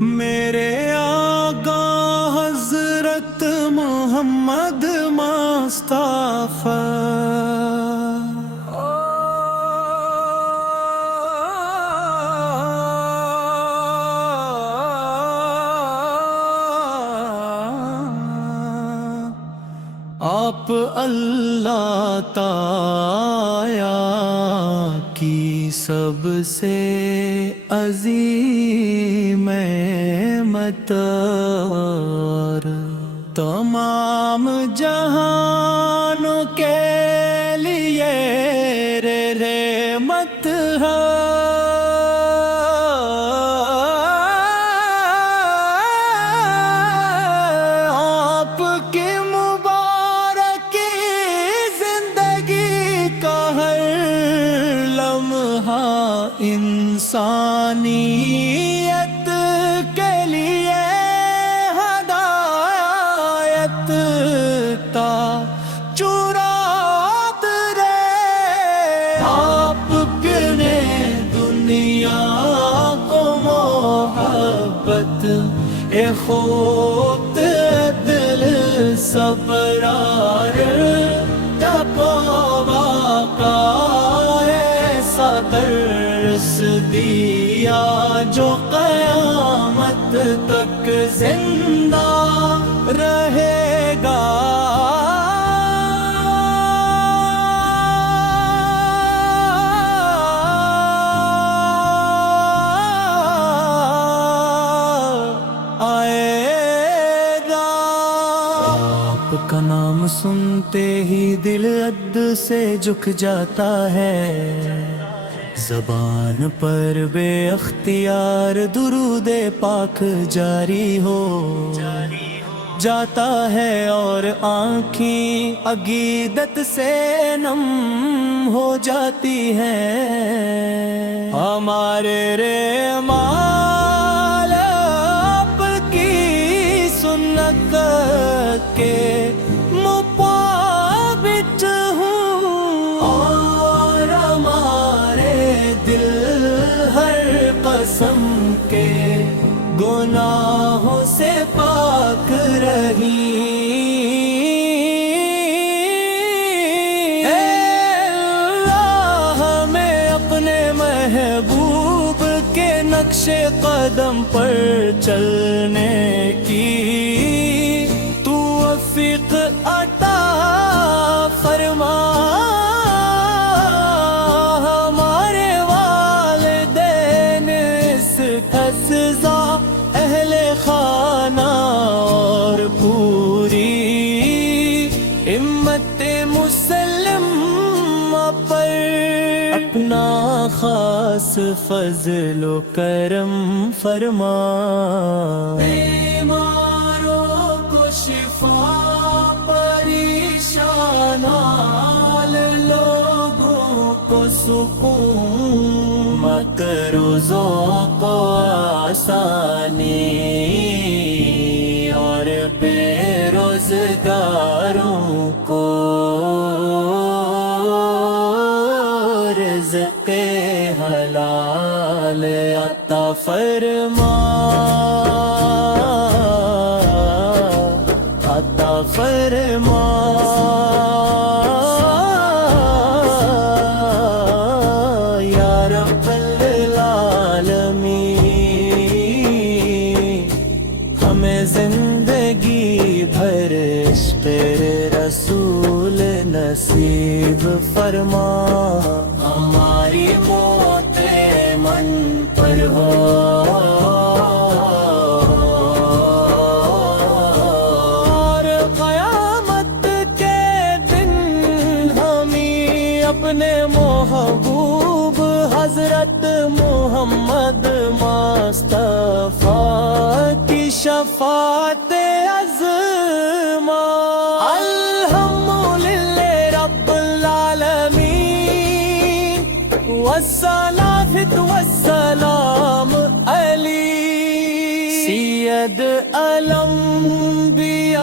میرے آقا حضرت محمد مصطفیٰ آپ اللہ تعالی کی سب سے عظیم نعمت اور تمام جہانوں کے لیے رحمت ہے۔ آپ کی مبارک زندگی کا ہر لمحہ انسانیت کے لیے ہدایت تا چرات رے۔ آپ نے دنیا کو محبت خود دل سبرار تقویٰ کا ایسا درس دیا جو قیامت تک زندہ رہے گا۔ آپ کا نام سنتے ہی دل عد سے جھک جاتا ہے، زبان پر بے اختیار درود پاک جاری ہو جاتا ہے، اور آنکھیں عقیدت سے نم ہو جاتی ہیں۔ ہمارے رحمال آپ کی سنت کے مطابق ہوں، اور ہمارے دل ہر قسم کے گناہوں سے پاک رہی۔ اے اللہ ہمیں اپنے محبوب کے نقش قدم پر چلنے کی توفیق عطا فرما۔ ہمارے والدین اساتذہ اہل خانہ اور پوری امت مسلمہ پر اپنا خاص فضل و کرم فرما۔ بیماروں کو شفا، پریشان حال لوگوں کو سکون، مقروضوں کو آسانی، اور بے روزگاروں کو رزق حلال عطا فرما، عطا فرما۔ یا رب العالمین ہمیں زندگی بھر عشق رسول نصیب فرما، ہماری موت من پر ہو، اور قیامت کے دن ہمیں اپنے محبوب حضرت محمد مصطفیٰ کی شفاعت عظما۔ الحمدللہ رب العالمین والصلاة والسلام علی سید الانبیاء